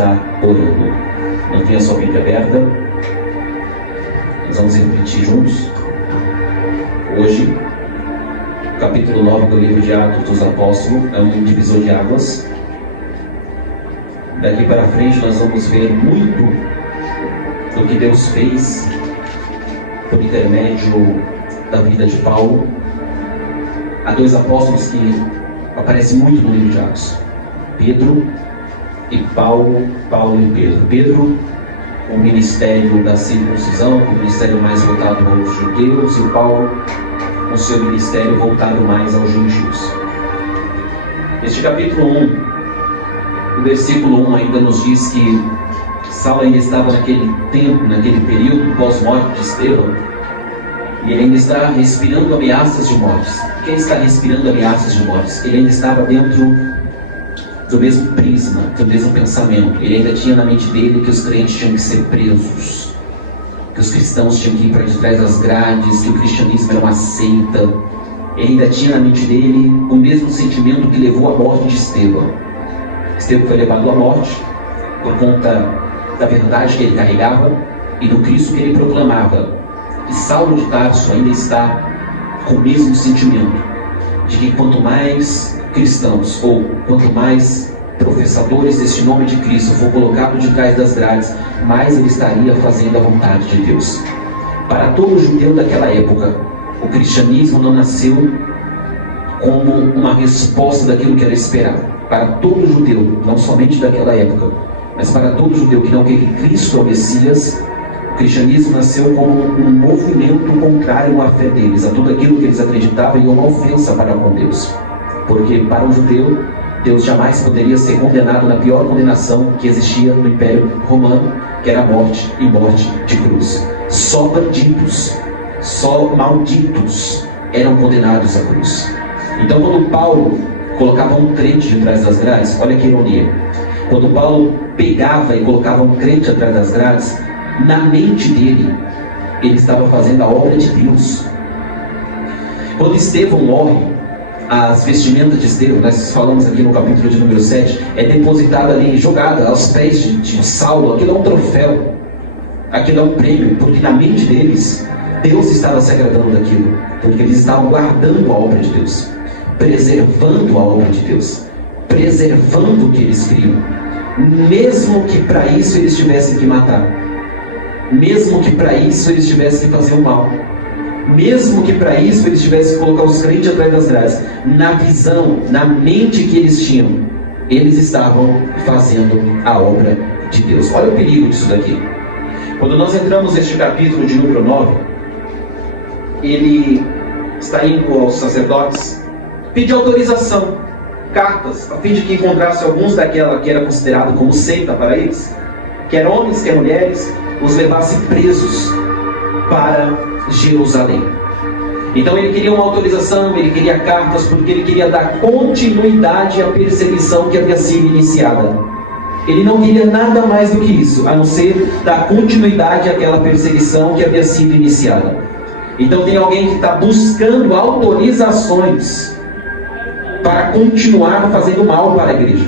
está orando. Mantenha a sua Bíblia aberta. Nós vamos repetir juntos. Hoje, capítulo 9 do livro de Atos dos Apóstolos é um divisor de águas. Daqui para frente nós vamos ver muito do que Deus fez por intermédio da vida de Paulo. Há dois apóstolos que aparecem muito no livro de Atos: Pedro e Paulo. Paulo e Pedro. Pedro, o ministério da circuncisão, o ministério mais voltado aos judeus, e Paulo, o seu ministério voltado mais aos gentios. Este capítulo 1, o versículo 1 ainda nos diz que Saulo ainda estava naquele tempo, naquele período pós-morte de Estevão, e ele ainda está respirando ameaças de mortes. Quem está respirando ameaças de mortes? Ele ainda estava dentro do mesmo prisma, do mesmo pensamento. Ele ainda tinha na mente dele que os crentes tinham que ser presos, que os cristãos tinham que ir para detrás das grades, que o cristianismo era uma seita. Ele ainda tinha na mente dele o mesmo sentimento que levou à morte de Estevão. Estevão foi levado à morte por conta da verdade que ele carregava e do Cristo que ele proclamava. E Saulo de Tarso ainda está com o mesmo sentimento de que quanto mais cristãos, ou quanto mais professadores deste nome de Cristo for colocado de trás das grades, mais ele estaria fazendo a vontade de Deus. Para todo judeu daquela época, o cristianismo não nasceu como uma resposta daquilo que era esperado. Para todo judeu, não somente daquela época, mas para todo judeu que não quer que Cristo é o Messias, o cristianismo nasceu como um movimento contrário à fé deles, a tudo aquilo que eles acreditavam, e uma ofensa para com Deus. Porque para um judeu, Deus jamais poderia ser condenado na pior condenação que existia no Império Romano, que era a morte, e morte de cruz. Só bandidos, só malditos eram condenados à cruz. Então, quando Paulo colocava um crente de trás das grades, olha que ironia. Quando Paulo pegava e colocava um crente atrás das grades, na mente dele, ele estava fazendo a obra de Deus. Quando Estevão morre, as vestimentas de Estevão, nós falamos aqui no capítulo de número 7, é depositada ali, jogada aos pés de Saulo. Aquilo é um troféu, aquilo é um prêmio, porque na mente deles, Deus estava se agradando daquilo, porque eles estavam guardando a obra de Deus, preservando a obra de Deus, preservando o que eles criam, mesmo que para isso eles tivessem que matar, mesmo que para isso eles tivessem que fazer o mal, mesmo que para isso eles tivessem que colocar os crentes atrás das grades. Na visão, na mente que eles tinham, eles estavam fazendo a obra de Deus. Olha o perigo disso daqui. Quando nós entramos neste capítulo de número 9, ele está indo aos sacerdotes pedir autorização, cartas, a fim de que encontrasse alguns daquela que era considerado como seita para eles, quer homens, quer mulheres, os levasse presos para Jerusalém. Então ele queria uma autorização, ele queria cartas, porque ele queria dar continuidade à perseguição que havia sido iniciada. Ele não queria nada mais do que isso, a não ser dar continuidade àquela perseguição que havia sido iniciada. Então tem alguém que está buscando autorizações para continuar fazendo mal para a igreja.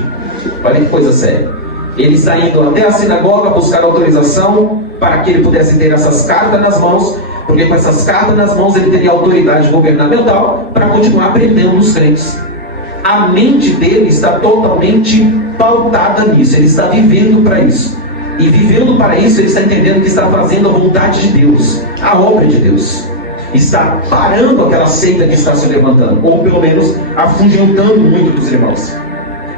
Olha que coisa séria. Ele está indo até a sinagoga buscar autorização para que ele pudesse ter essas cartas nas mãos, porque com essas cartas nas mãos ele teria autoridade governamental para continuar prendendo os crentes. A mente dele está totalmente pautada nisso, ele está vivendo para isso. E vivendo para isso, ele está entendendo que está fazendo a vontade de Deus, a obra de Deus. Está parando aquela seita que está se levantando, ou pelo menos afugentando muito dos irmãos.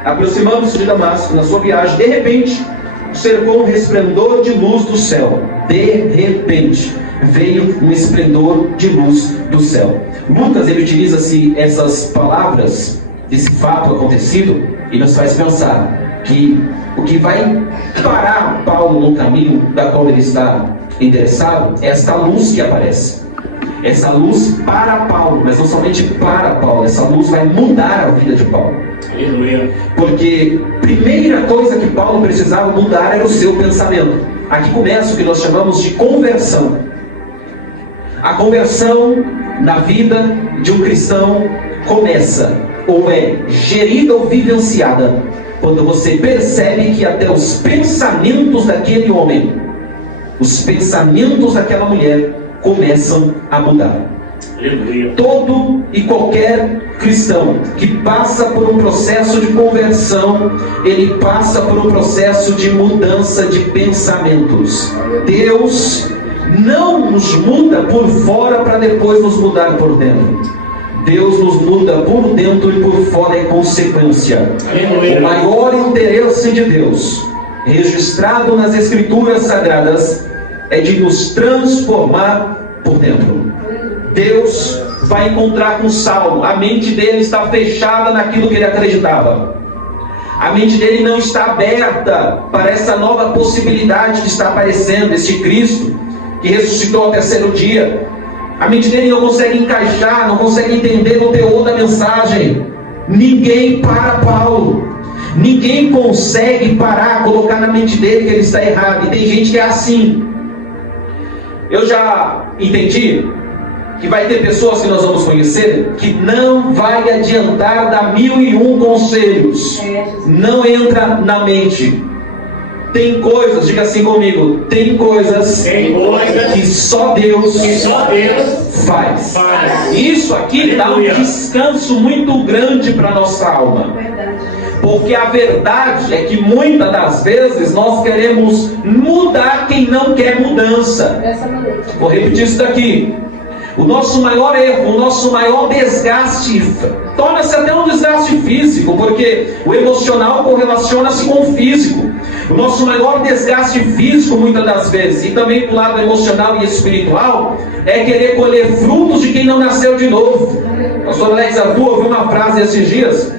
Aproximando-se de Damasco, na sua viagem, de repente, cercou um resplendor de luz do céu. De repente, veio um esplendor de luz do céu. Lucas, ele utiliza-se essas palavras, desse fato acontecido, e nos faz pensar que o que vai parar Paulo no caminho da qual ele está interessado é esta luz que aparece. Essa luz para Paulo, mas não somente para Paulo, essa luz vai mudar a vida de Paulo. Porque a primeira coisa que Paulo precisava mudar era o seu pensamento. Aqui começa o que nós chamamos de conversão. A conversão na vida de um cristão começa, ou é gerida ou vivenciada, quando você percebe que até os pensamentos daquele homem, os pensamentos daquela mulher começam a mudar. Todo e qualquer cristão que passa por um processo de conversão, ele passa por um processo de mudança de pensamentos. Deus não nos muda por fora para depois nos mudar por dentro. Deus nos muda por dentro e por fora em consequência. O maior interesse de Deus, registrado nas Escrituras Sagradas, é de nos transformar por dentro. Deus vai encontrar com Saulo. A mente dele está fechada naquilo que ele acreditava. A mente dele não está aberta para essa nova possibilidade que está aparecendo, este Cristo que ressuscitou ao terceiro dia. A mente dele não consegue encaixar, não consegue entender o teor da mensagem. Ninguém para Paulo. Ninguém consegue parar, colocar na mente dele que ele está errado. E tem gente que é assim. Eu já entendi que vai ter pessoas que nós vamos conhecer que não vai adiantar dar 1001 conselhos. Não entra na mente. Tem coisas, diga assim comigo, tem coisas que só Deus faz. Isso aqui dá um descanso muito grande para a nossa alma. Porque a verdade é que muitas das vezes nós queremos mudar quem não quer mudança. Vou repetir isso daqui. O nosso maior erro, o nosso maior desgaste, torna-se até um desgaste físico, porque o emocional correlaciona-se com o físico. O nosso maior desgaste físico, muitas das vezes, e também do lado emocional e espiritual, é querer colher frutos de quem não nasceu de novo. O pastor Alex Arthur ouviu uma frase esses dias,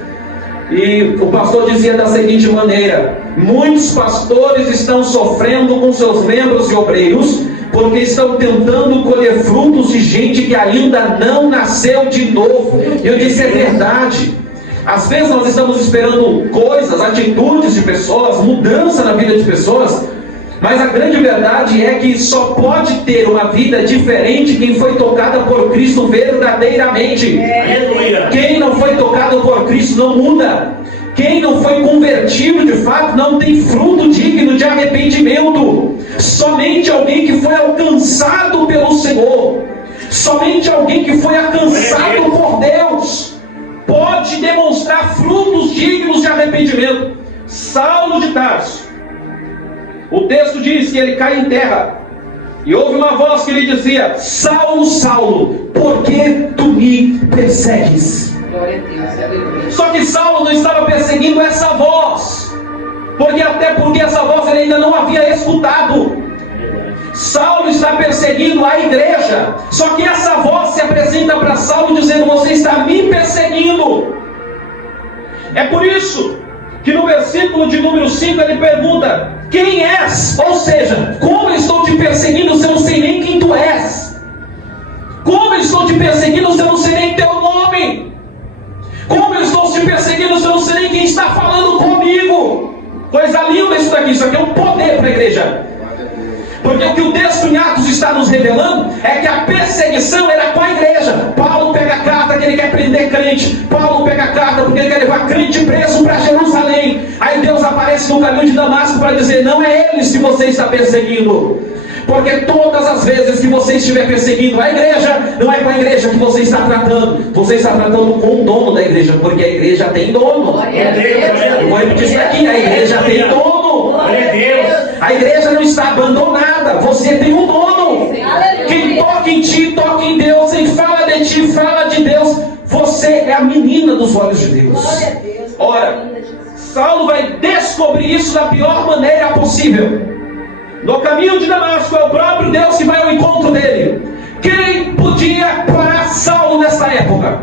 e o pastor dizia da seguinte maneira: muitos pastores estão sofrendo com seus membros e obreiros, porque estão tentando colher frutos de gente que ainda não nasceu de novo. E eu disse, é verdade. Às vezes nós estamos esperando coisas, atitudes de pessoas, mudança na vida de pessoas, mas a grande verdade é que só pode ter uma vida diferente quem foi tocada por Cristo verdadeiramente. Quem não foi tocado por Cristo não muda. Quem não foi convertido de fato não tem fruto digno de arrependimento. Somente alguém que foi alcançado pelo Senhor, somente alguém que foi alcançado por Deus, pode demonstrar frutos dignos de arrependimento. Saulo de Tarso, o texto diz que ele cai em terra, e houve uma voz que lhe dizia: Saulo, Saulo, por que tu me persegues? Glória a Deus, aleluia. Só que Saulo não estava perseguindo essa voz, porque essa voz ele ainda não havia escutado. Saulo está perseguindo a igreja, só que essa voz se apresenta para Saulo dizendo: você está me perseguindo. É por isso que no versículo de número 5 ele pergunta: quem és? Ou seja, como eu estou te perseguindo se eu não sei nem quem tu és? Como eu estou te perseguindo se eu não sei nem teu nome? Como eu estou te perseguindo se eu não sei nem quem está falando comigo? Coisa linda isso daqui, isso aqui é um poder para a igreja. Porque o que o texto em Atos está nos revelando é que a perseguição era com a igreja. Paulo pega a carta que ele quer prender crente. Paulo pega a carta porque ele quer levar crente preso para Jerusalém. Aí Deus aparece no caminho de Damasco para dizer: não é eles que você está perseguindo. Porque todas as vezes que você estiver perseguindo a igreja, não é com a igreja que você está tratando. Você está tratando com o dono da igreja, porque a igreja tem dono. Eu vou repetir isso aqui: a igreja tem dono. A igreja não está abandonada, você tem um dono. Quem toca em ti, toca em Deus. Quem fala de ti, fala de Deus. Você é a menina dos olhos de Deus. Ora, Saulo vai descobrir isso da pior maneira possível. No caminho de Damasco é o próprio Deus que vai ao encontro dele. Quem podia parar Saulo nessa época?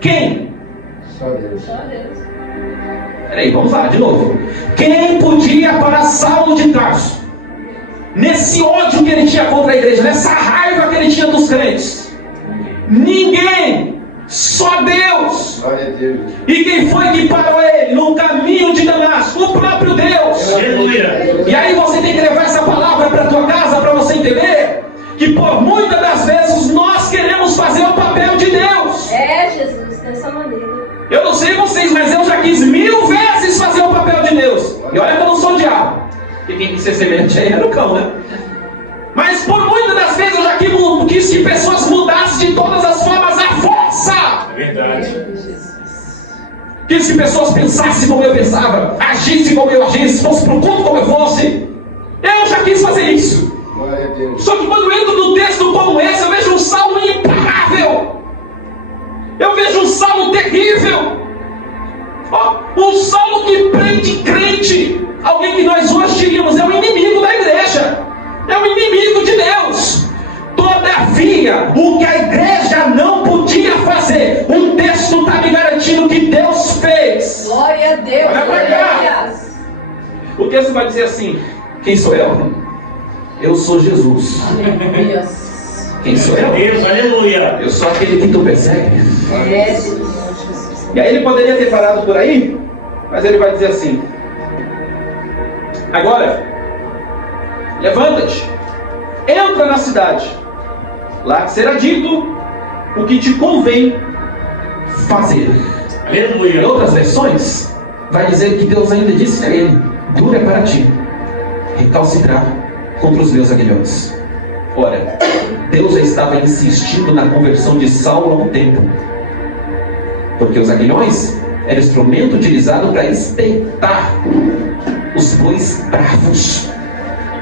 Quem? Só Deus. Peraí, vamos lá de novo. Quem podia parar Saulo de Tarso nesse ódio que ele tinha contra a igreja, nessa raiva que ele tinha dos crentes? Ninguém. Só Deus. Glória a Deus. E quem foi que parou ele no caminho de Damasco? O próprio Deus. Aleluia. E aí você tem que levar essa palavra para a tua casa para você entender que por muitas das vezes nós queremos fazer o papel de Deus. É, Jesus, dessa maneira. Eu não sei vocês, mas eu já quis 1000 vezes E olha que eu não sou o diabo. E quem quis ser semelhante aí era o cão, né? Mas por muitas das vezes eu já quis que pessoas mudassem de todas as formas à força. É verdade. Quis que pessoas pensassem como eu pensava, agissem como eu agisse, fosse para o culto como eu fosse. Eu já quis fazer isso. Glória a Deus. Só que quando eu entro num texto como esse, eu vejo um salmo imparável. Eu vejo um salmo terrível. Um salmo que prende crente. Alguém que nós hoje diríamos é o inimigo da igreja. É o inimigo de Deus. Todavia, o que a igreja não podia fazer, o texto está me garantindo que Deus fez. Glória a Deus. Olha pra cá. O texto vai dizer assim: quem sou eu? Eu sou Jesus. Aleluia. Quem sou eu? Deus, aleluia. Eu sou aquele que tu persegue. É. E aí ele poderia ter parado por aí, mas ele vai dizer assim: agora, levanta-te, entra na cidade, lá será dito o que te convém fazer. Em Aleluia. outras versões, vai dizer que Deus ainda disse a ele: duro é para ti recalcitrar contra os meus aguilhões. Ora, Deus já estava insistindo na conversão de Saulo há um tempo, porque os aguilhões eram instrumento utilizado para espreitar os bois bravos,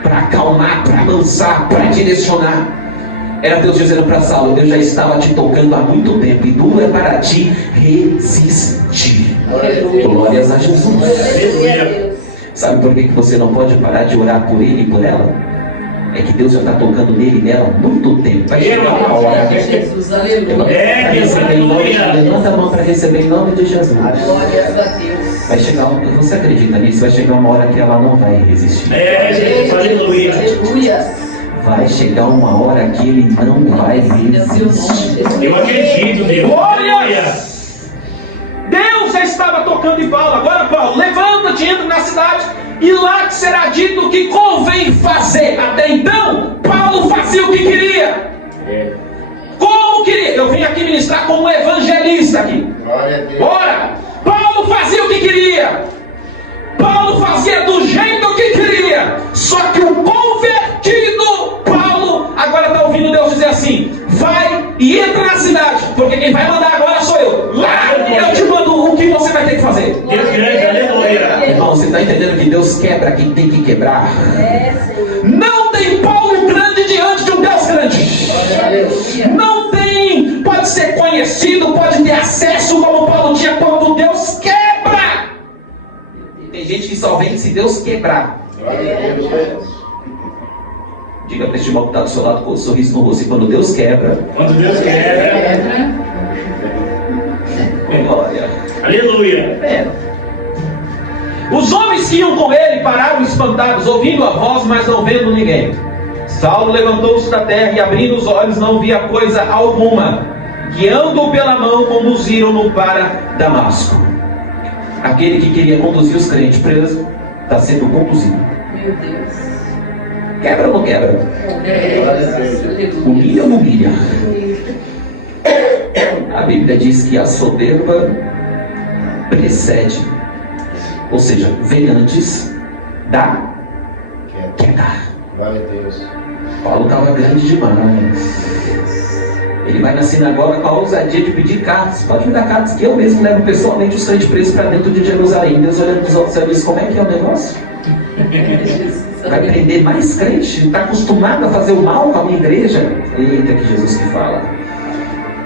para acalmar, para amansar, para direcionar. Era Deus dizendo para Saulo: eu já estava te tocando há muito tempo, e duro é para ti resistir. Glórias a Jesus. Aleluia. Sabe por que você não pode parar de orar por ele e por ela? É que Deus já está tocando nele e nela há muito tempo. Vai chegar uma hora. Jesus, aleluia. É, Receber em nome, levanta a mão para receber em nome de Jesus. Glórias a Deus. Vai chegar, você acredita nisso? Vai chegar uma hora que ela não vai resistir. É, Jesus, aleluia. Aleluia. Vai chegar uma hora que ele não vai resistir. Eu acredito, Deus. Glória! Deus já estava tocando em Paulo. Agora, Paulo, levanta-te, entra na cidade, e lá te será dito o que convém fazer. Até então, Paulo fazia o que queria. Como queria. Eu vim aqui ministrar como evangelista aqui. Glória a Deus. Ora, Paulo fazia o que queria. Paulo fazia do jeito que queria. Só que o convertido Paulo agora está ouvindo Deus dizer assim: vai e entra na cidade, porque quem vai mandar agora sou eu. Lá eu te mando o que você vai ter que fazer. Deus grande, aleluia. Irmão, você está entendendo que Deus quebra quem tem que quebrar? É, Senhor. Não tem Paulo grande diante de um Deus grande. Aleluia. Não tem. Pode ser conhecido, pode ter acesso como Paulo tinha, quando Deus quebra. Tem gente que só vem se Deus quebrar. Glória a Deus. Diga para este irmão que está do seu lado com um sorriso no rosto: e quando Deus quebra, Quando Deus quer. glória. Aleluia. É. Os homens que iam com ele pararam espantados, ouvindo a voz, mas não vendo ninguém. Saulo levantou-se da terra e, abrindo os olhos, não via coisa alguma. Guiando-o pela mão, conduziram-no para Damasco. Aquele que queria conduzir os crentes presos está sendo conduzido. Meu Deus. Quebra ou não quebra? Aleluia. Humilha ou não humilha? A Bíblia diz que a soberba precede, ou seja, vem antes da queda. Glória a Deus. Paulo estava grande demais. Ele vai na sinagoga com a ousadia de pedir cartas. Pode me dar cartas que eu mesmo levo pessoalmente os crentes presos para dentro de Jerusalém. Deus olhando para os outros e diz: como é que é o negócio? Vai prender mais crente? Está acostumado a fazer o mal com a minha igreja? Eita, que Jesus que fala.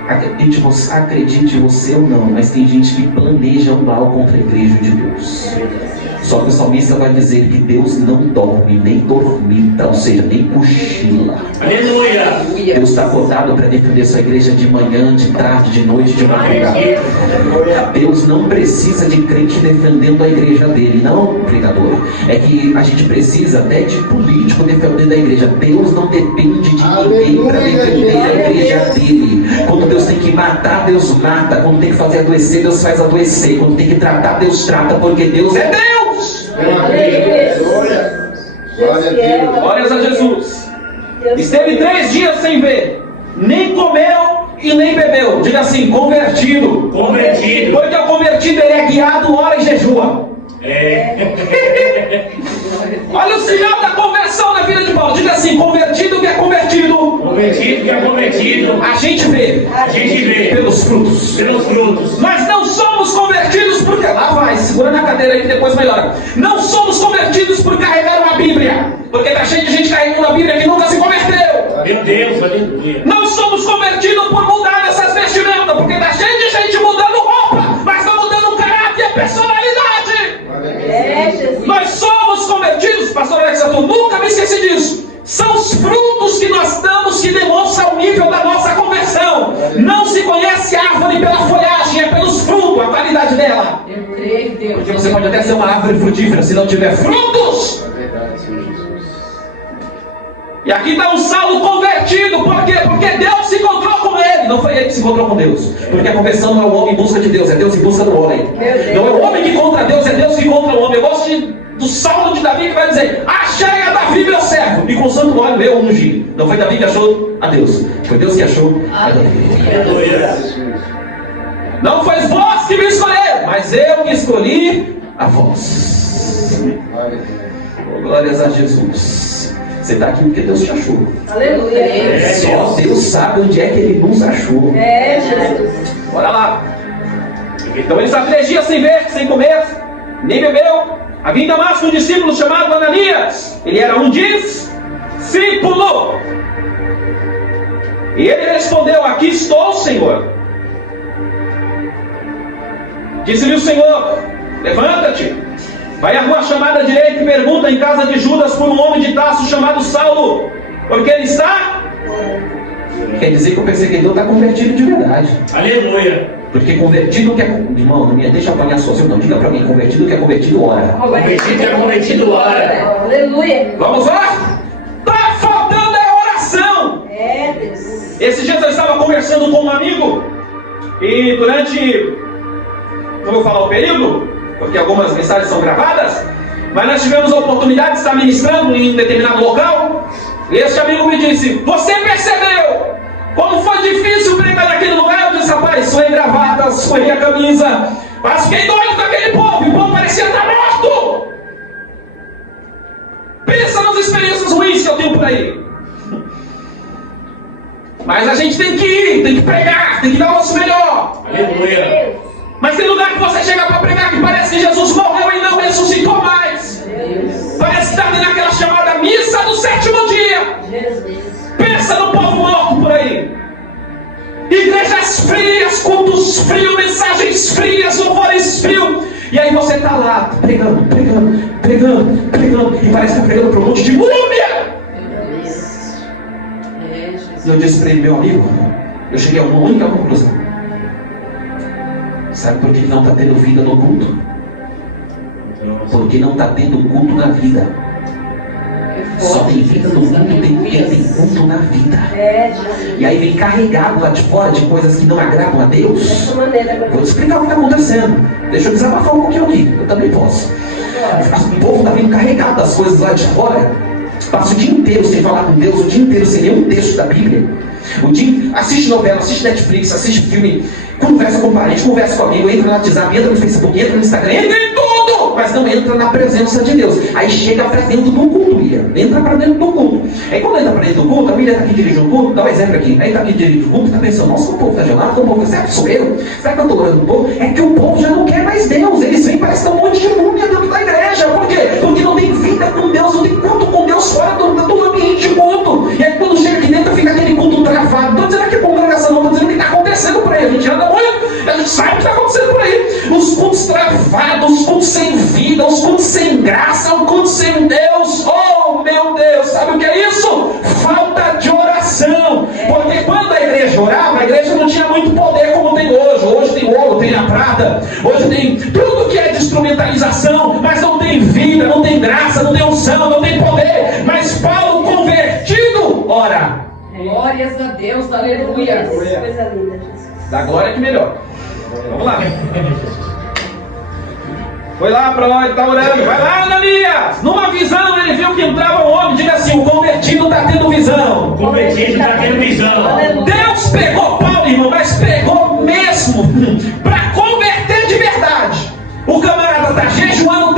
Acredite você ou não, mas tem gente que planeja o mal contra a igreja de Deus. Só que o salmista vai dizer que Deus não dorme, nem dormita, ou seja, nem cochila. Aleluia. Deus está acordado para defender sua igreja de manhã, de tarde, de noite, de madrugada. Deus não precisa de crente defendendo a igreja dele, não, pregador. É que a gente precisa até de político defendendo a igreja. Deus não depende de ninguém para defender a igreja dele. Quando Deus tem que matar, Deus mata. Quando tem que fazer adoecer, Deus faz adoecer. Quando tem que tratar, Deus trata, porque Deus é Deus. Glória. Glória a Deus. Glórias a Jesus. Esteve 3 dias sem ver, nem comeu e nem bebeu. Diga assim: convertido. Convertido. Porque o convertido ele é guiado, ora e jejua. Olha o sinal da conversão na vida de Paulo. Diga assim: convertido que é convertido. Convertido que é convertido. A gente vê A gente vê pelos frutos. pelos frutos. Nós não somos convertidos porque... Lá vai, segura na cadeira aí que depois melhora. Não somos convertidos por carregar uma Bíblia. Porque tá cheio de gente carregando uma Bíblia que nunca se converteu. Meu Deus, aleluia. Não somos convertidos por mudar essas vestimentas. Porque tá cheio de gente mudando roupa, mas não mudando o caráter e a personalidade. É, Jesus. Nós somos convertidos, pastor Alex, eu nunca me esqueci disso. São os frutos que nós damos que demonstram o nível da nossa conversão. Não se conhece árvore pela folhagem, é pelos frutos, a qualidade dela. Eu creio, Deus. Porque você pode até ser uma árvore frutífera se não tiver frutos. É verdade, Senhor Jesus. E aqui está um Saulo convertido. Por quê? Porque Deus se encontrou com ele. Não foi ele que se encontrou com Deus. Porque a conversão não é o homem em busca de Deus, é Deus em busca do homem. Não é o homem que encontra Deus, é Deus que encontra o homem. Eu gosto do Saulo de Davi que vai dizer: achei a Davi meu servo, e com o santo óleo eu ungi. Não foi Davi que achou a Deus, foi Deus que achou a Davi. Aleluia. Não foi vós que me escolheram, mas eu que escolhi a vós. Oh, glórias a Jesus. Você está aqui porque Deus te achou. Aleluia. Só Deus sabe onde é que Ele nos achou. É, Jesus. Bora lá. Então ele está 3 dias sem ver, sem comer, nem bebeu. Havia em Damasco um discípulo chamado Ananias. Ele era um discípulo. E ele respondeu: aqui estou, Senhor. Disse-lhe o Senhor: levanta-te, vai à rua chamada direita e pergunta em casa de Judas por um homem de Tarso chamado Saulo, porque ele está... Quer dizer que o perseguidor está convertido de verdade. Aleluia. Porque convertido que é... Irmão, não me deixa apanhar sozinho, não. Diga para mim: convertido que é convertido, ora. Convertido que é convertido, ora. Aleluia. Vamos lá? Está faltando a oração. É, Deus. Esses dias eu estava conversando com um amigo, e durante... não vou falar o período, porque algumas mensagens são gravadas, mas nós tivemos a oportunidade de estar ministrando em um determinado local, e esse amigo me disse: você percebeu como foi difícil pregar naquele lugar? Eu disse: rapaz, suei gravata, suei a camisa, mas fiquei doido com aquele povo, e o povo parecia estar morto. Pensa nas experiências ruins que eu tenho por aí. Mas a gente tem que ir, tem que pregar, tem que dar o nosso melhor. Aleluia. Mas tem lugar que você chega para pregar que parece que Jesus morreu e não ressuscitou mais. Parece que está tendo aquela chamada missa do 7º dia. Jesus. Pensa no povo morto por aí. Igrejas frias, cultos frios, mensagens frias, louvores frios. E aí você está lá pregando, e parece que está pregando para um monte de múmia. E eu disse para ele: meu amigo, eu cheguei a uma única conclusão. Sabe por que não está tendo vida no culto? Porque não está tendo culto na vida. Só tem vida no culto quem tem culto na vida. É, Jesus. E aí vem carregado lá de fora de coisas que não agradam a Deus. Dessa maneira, Vou te explicar o que está acontecendo. Deixa eu desabafar um pouquinho aqui. Eu também posso. O povo está vindo carregado das coisas lá de fora. Passa o dia inteiro sem falar com Deus, o dia inteiro sem nenhum texto da Bíblia. O dia assiste novela, assiste Netflix, assiste filme, conversa com parente, conversa com amigo, entra no WhatsApp, entra no Facebook, entra no Instagram, entra em tudo, mas não entra na presença de Deus. Aí chega para dentro do culto, entra para dentro do culto. Aí quando entra para dentro do culto, a Bíblia está aqui dirigindo o culto, dá um exemplo aqui. Aí está aqui dirigindo o culto, está pensando: nossa, o povo está gelado, o povo, será que sou eu? Será que eu estou orando o povo? É que o povo já não quer mais Deus, eles vêm, parece que um monte de múmia dentro da igreja. Por quê? Porque não tem vida com Deus, não tem culto com Deus fora do ambiente de culto. E aí quando chega aqui dentro, fica aquele culto travado. Não estou dizendo que é congregação, não, estou dizendo o que está acontecendo por aí. A gente anda muito, a gente sabe o que está acontecendo por aí. Os cultos travados, os cultos sem vida, os cultos sem graça, os cultos sem Deus. Oh, meu Deus, sabe o que é isso? Falta de oração. Porque quando a igreja orava, a igreja não tinha muito poder como tem hoje. Hoje tem ouro, tem a prata, hoje tem tudo que é de instrumentalização, mas não tem vida, não tem graça, não tem unção, não tem poder. Mas Paulo, convertido, ora. Glórias a Deus, aleluia. Coisa linda, Jesus. Da glória que melhor. Vamos lá. Foi lá para onde está orando. Vai lá, Ananias. Numa visão ele viu que entrava um homem. Diga assim: o convertido está tendo visão. O convertido está tendo visão. Deus pegou Paulo, irmão, mas pegou mesmo para converter de verdade. O camarada está jejuando,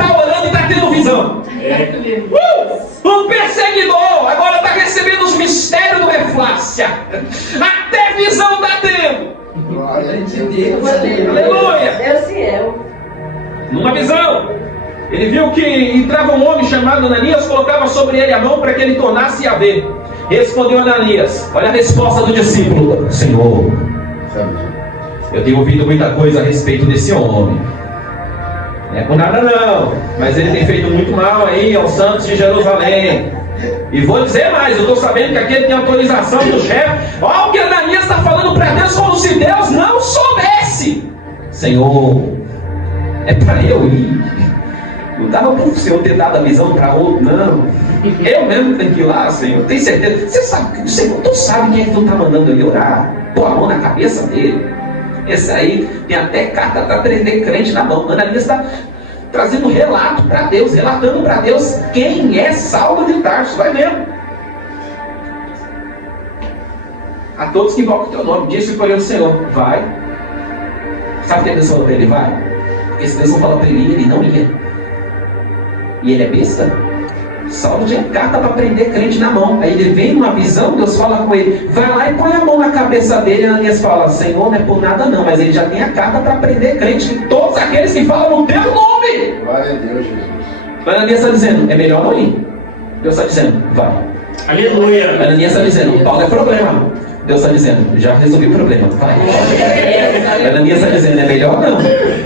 O perseguidor agora está recebendo os mistérios do Eflácia. Até visão está tendo. Glória a Deus. Aleluia. Deus fiel. Numa visão, ele viu que entrava um homem chamado Ananias, colocava sobre ele a mão para que ele tornasse a ver. Respondeu Ananias. Olha a resposta do discípulo: Senhor, eu tenho ouvido muita coisa a respeito desse homem. Não é por nada não, mas ele tem feito muito mal aí aos santos de Jerusalém. E vou dizer mais, eu estou sabendo que aqui ele tem autorização do chefe. Olha o que Ananias está falando para Deus, como se Deus não soubesse. Senhor, é para eu ir. Não dava para o Senhor ter dado a visão para outro, não. Eu mesmo tenho que ir lá, Senhor. Tem certeza? Você sabe, Senhor, tu sabe quem é que tu está mandando ele orar? Pôr a mão na cabeça dele. Esse aí tem até carta para prender crente na mão. Ananias está trazendo relato para Deus, relatando para Deus quem é Saulo de Tarso. Vai vendo. A todos que invocam o teu nome, disse o Senhor, vai. Sabe o que Deus falou para ele? Vai. Porque se Deus não falou para ele, ele não ia. E ele é besta. Saulo tinha carta para prender crente na mão. Aí ele vem numa visão, Deus fala com ele, vai lá e põe a mão na cabeça dele. E Ananias fala, Senhor, não é por nada não, mas ele já tem a carta para prender crente em todos aqueles que falam no teu nome. Glória a Deus, Jesus. Ananias está dizendo, é melhor não ir. Deus está dizendo, vai. Aleluia. Ananias está dizendo, Paulo é problema. Deus está dizendo, já resolvi o problema, vai. Ananias está dizendo, é melhor não.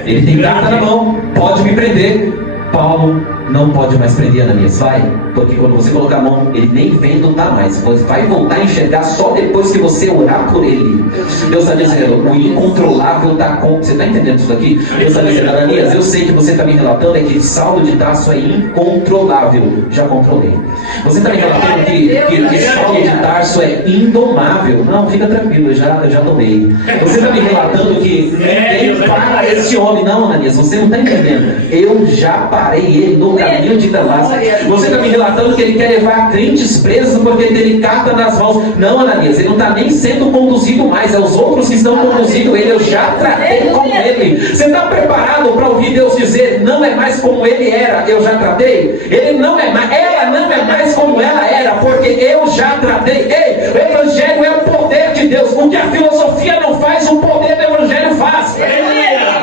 Ele tem carta na mão, pode me prender. Paulo não pode mais prender Ananias, vai, porque quando você colocar a mão, ele nem vendo está mais, você vai voltar a enxergar só depois que você orar por ele. Deus está dizendo, o incontrolável está com. Você está entendendo isso daqui? Deus está dizendo, Ananias, eu sei que você está me relatando é que Saulo de Tarso é incontrolável. Já controlei. Você está me relatando que Saulo de Tarso é indomável. Não, fica tranquilo, eu já domei. Você está me relatando que ninguém para esse homem. Não, Ananias, você não está entendendo. Eu já parei ele no caminho de Damasco. Você está me relatando que ele quer levar crentes presos porque ele tem carta nas mãos. Não, Ananias, ele não está nem sendo conduzido mais, é os outros que estão conduzindo ele. Eu já tratei com ele. Você está preparado para ouvir Deus dizer, não é mais como ele era, eu já tratei? Ele não é mais, ela não é mais como ela era, porque eu já tratei. Ei, o Evangelho é o poder de Deus. O que a filosofia não faz, o poder do Evangelho faz.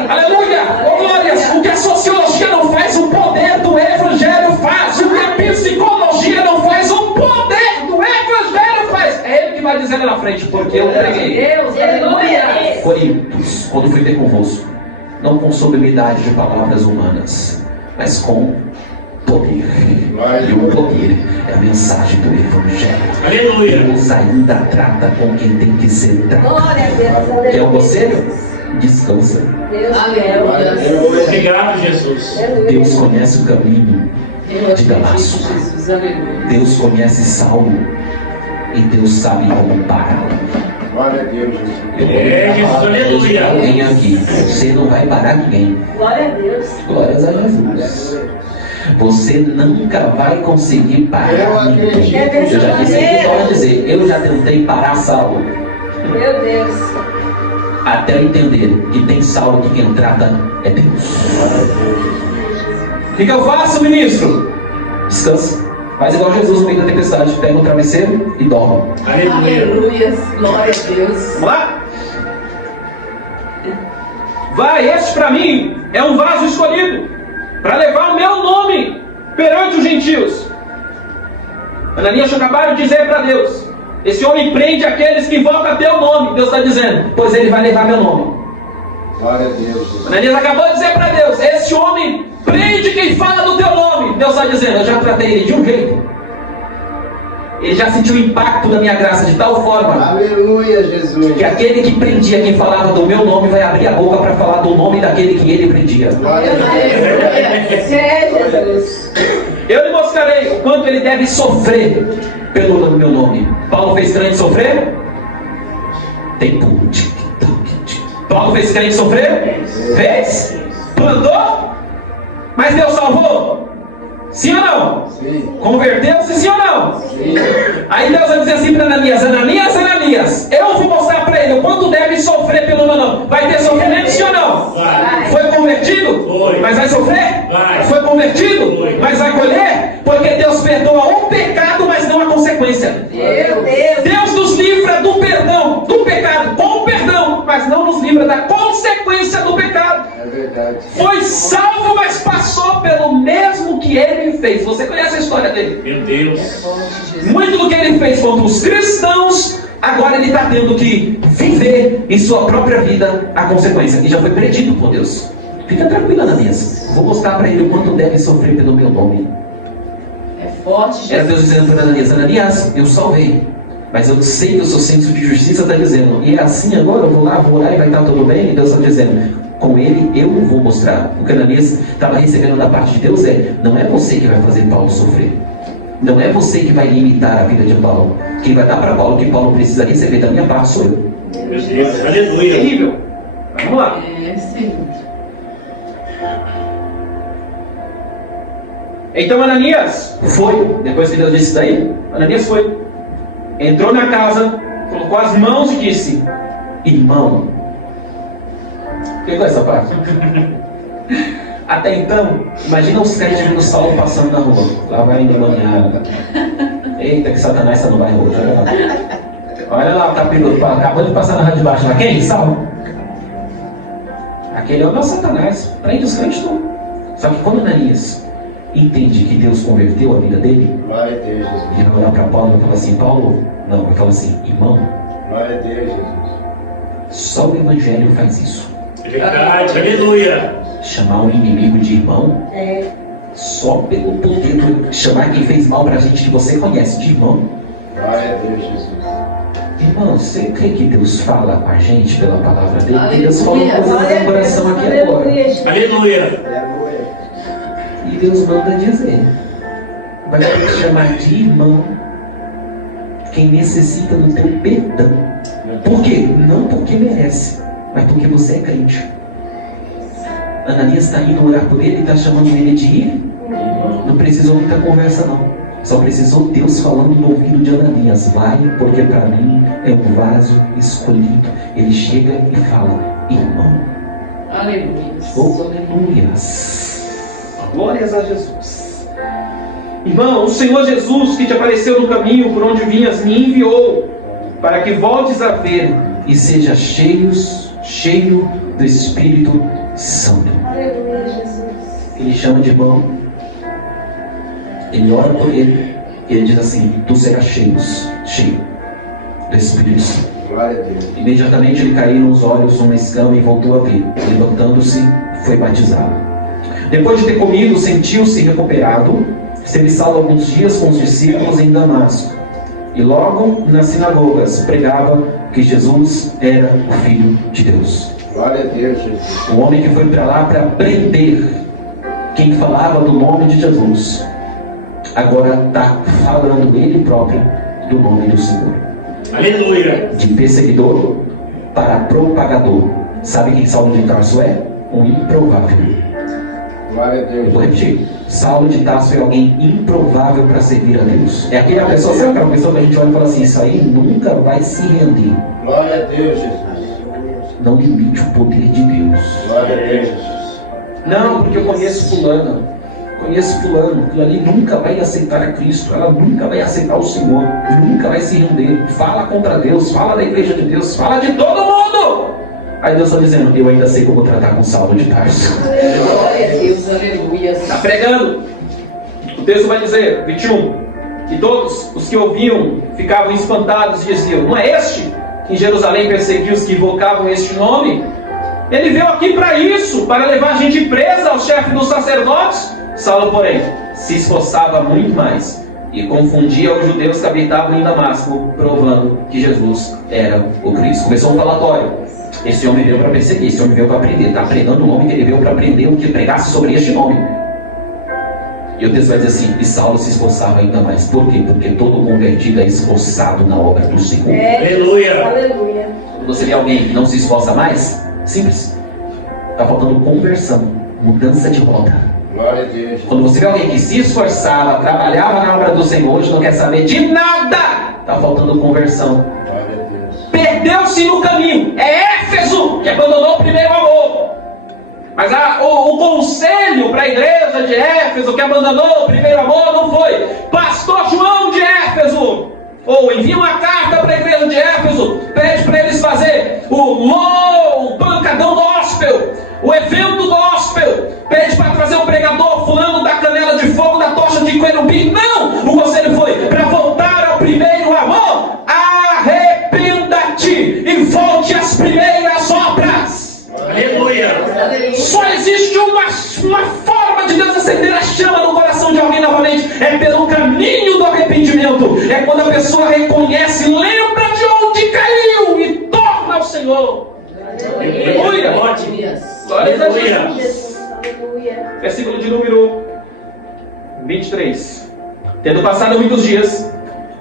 Aleluia! Oh, glórias! O que a sociologia não faz, o poder do Evangelho faz. O que a psicologia não faz, o poder do Evangelho faz. É ele que vai dizer lá na frente, porque eu preguei. Deus, aleluia. Corintos, quando fui ter convosco, não com sobriedade de palavras humanas, mas com poder. E o poder é a mensagem do Evangelho. Aleluia. Deus ainda trata com quem tem que ser tratado. Glória a Deus. Quer um conselho? Descansa. Deus, Aleluia. Obrigado, Jesus. Deus conhece o caminho de Damasco. Jesus, aleluia. Deus conhece Saulo. E Deus sabe como pará-lo. Glória a Deus, Jesus. Jesus, aleluia. Alguém aqui, você não vai parar ninguém. Glória a Deus. Glórias a Jesus. Você nunca vai conseguir parar ninguém. Eu já disse aqui, pode dizer, eu já tentei parar Saulo. Meu Deus. Até eu entender que tem Saulo que quem trata é Deus. O que eu faço, ministro? Descansa. Faz igual Jesus no meio da tempestade. Pega um travesseiro e dorme. Aleluia. Aleluia. Glória a Deus. Vamos lá? Vai, este para mim é um vaso escolhido para levar o meu nome perante os gentios. Ananias acabaram de dizer para Deus, esse homem prende aqueles que invocam teu nome. Deus está dizendo, pois ele vai levar meu nome. Glória a Deus, Jesus. Ananias acabou de dizer para Deus, esse homem prende quem fala do teu nome. Deus está dizendo, eu já tratei ele de um jeito. Ele já sentiu o impacto da minha graça de tal forma Aleluia, Jesus. que aquele que prendia quem falava do meu nome vai abrir a boca para falar do nome daquele que ele prendia. Glória a Deus. Jesus. Eu lhe mostrarei o quanto ele deve sofrer pelo meu nome. Paulo fez crente sofrer? Tempo. Paulo fez crente sofrer? Fez? Plantou? Mas Deus salvou? Sim ou não? Sim. Converteu-se, sim ou não? Sim. Aí Deus vai dizer assim para Ananias, Ananias, eu vou mostrar para ele o quanto deve sofrer pelo meu nome. Vai ter sofrimento, sim ou não? Vai. Foi convertido? Foi. Mas vai sofrer? Vai. Foi convertido? Foi. Mas vai colher? Porque Deus perdoa o pecado, mas não a consequência. Deus nos livra do perdão, do pecado, com o perdão, mas não nos livra da consequência do pecado. É verdade. Foi salvo, mas passou pelo mesmo que ele fez. Você conhece a história dele? Meu Deus. Muito do que ele fez contra os cristãos, agora ele está tendo que viver em sua própria vida a consequência. E já foi predito por Deus. Fica tranquila, Ananias. Vou mostrar para ele o quanto deve sofrer pelo meu nome. É forte, Era Jesus. Deus dizendo para Ananias: Ananias, eu salvei, mas eu sei que o seu senso de justiça está dizendo, e é assim agora, eu vou lá, vou orar e vai estar tudo bem. E Deus está dizendo, com ele eu vou mostrar. O que Ananias estava recebendo da parte de Deus não é você que vai fazer Paulo sofrer. Não é você que vai limitar a vida de Paulo. Quem vai dar para Paulo o que Paulo precisa receber da minha parte sou eu. Meu Deus. Aleluia. Terrível. Vamos lá. É, Senhor. Então Ananias foi, depois que Deus disse isso daí, Ananias foi, entrou na casa, colocou as mãos e disse: irmão. Pegou essa parte? Até então, imagina os crentes vendo Saulo passando na rua. Lá vai endemoniado. Eita, que Satanás está no bairro hoje. Olha lá. Olha lá o capiroto, acabou de passar na rádio de baixo lá. Quem? Saulo. Aquele é o nosso Satanás. Prende os crentes tudo. Só que quando Ananias entende que Deus converteu a vida dele, Glória a Deus, Jesus. ele vai olhar para Paulo e vai falar assim: Paulo, não, ele fala assim: irmão, Glória a Deus, Jesus. só o Evangelho faz isso. Verdade. Aleluia. Chamar o inimigo de irmão, só pelo poder de chamar quem fez mal pra gente que você conhece de irmão. Glória a Deus, Jesus. Irmão, você crê que Deus fala com a gente pela palavra dele? Aleluia. Deus falou coisas no meu coração aqui agora. Aleluia. E Deus manda dizer: vai ter que chamar de irmão quem necessita do teu perdão. Por quê? Não porque merece, mas porque você é crente. Ananias está indo orar por ele e está chamando ele de ir. Não precisou muita conversa não. Só precisou Deus falando no ouvido de Ananias: vai, porque para mim é um vaso escolhido. Ele chega e fala: irmão. Aleluia. Oh, aleluias. Glórias a Jesus. Irmão, o Senhor Jesus que te apareceu no caminho por onde vinhas me enviou para que voltes a ver e seja cheio do Espírito Santo. Aleluia, Jesus. Ele chama de irmão. Ele ora por ele. E ele diz assim: tu serás cheio do Espírito Santo. Glória a Deus. Imediatamente lhe caíram os olhos uma escama e voltou a ver. Levantando-se, foi batizado. Depois de ter comido, sentiu-se recuperado. Esteve salvo alguns dias com os discípulos em Damasco. E logo nas sinagogas pregava que Jesus era o Filho de Deus. Glória a Deus, Jesus. O homem que foi para lá para prender quem falava do nome de Jesus, agora está falando ele próprio do nome do Senhor. Aleluia. De perseguidor para propagador. Sabe quem Saulo de Tarso é? Um improvável. Glória a Eu vou Deus. repetir. Saulo de Tarso é alguém improvável para servir a Deus. É aquela pessoa, sabe aquela pessoa que a gente olha e fala assim: isso aí nunca vai se render. Glória a Deus, Jesus. Não limite o poder de Deus. Glória a Deus, Jesus. Não, porque eu conheço fulano, aquilo ali nunca vai aceitar a Cristo, ela nunca vai aceitar o Senhor, nunca vai se render. Fala contra Deus, fala da igreja de Deus, fala de todo mundo. Aí Deus está dizendo: eu ainda sei como tratar com Saulo de Tarso. Glória a Deus. Aleluia. Está pregando. O texto vai dizer, 21, que todos os que ouviam ficavam espantados e diziam: não é este que em Jerusalém perseguiu os que invocavam este nome? Ele veio aqui para isso, para levar a gente presa ao chefe dos sacerdotes. Saulo, porém, se esforçava muito mais e confundia os judeus que habitavam em Damasco, provando que Jesus era o Cristo. Começou um falatório: esse homem veio para perseguir, esse homem veio para prender. Está pregando o nome que ele veio para prender, o que pregasse sobre este nome. E o texto vai dizer assim: e Saulo se esforçava ainda mais. Por quê? Porque todo convertido é esforçado na obra do Senhor. Aleluia. Aleluia. Quando você vê alguém que não se esforça mais, simples, está faltando conversão, mudança de rota. Glória a Deus. Quando você vê alguém que se esforçava, trabalhava na obra do Senhor, hoje não quer saber de nada, está faltando conversão. Glória a Deus. Perdeu-se no caminho. É Éfeso que abandonou o primeiro amor. Mas o conselho para a igreja de Éfeso, que abandonou o primeiro amor, não foi: Pastor João de Éfeso, ou envia uma carta para a igreja de Éfeso, pede para eles fazer o pancadão gospel, o evento gospel, pede para trazer um pregador fulano da canela de fogo, da tocha de querubim. Não! O conselho foi para voltar ao primeiro amor. Arrependa-te e volte às primeiras obras. Aleluia. Só existe uma forma de Deus acender a chama no coração de alguém novamente: é pelo caminho do arrependimento. É quando a pessoa reconhece, lembra de onde caiu e torna ao Senhor. Aleluia. Glória a Deus. Versículo de número 23. Tendo passado muitos dias,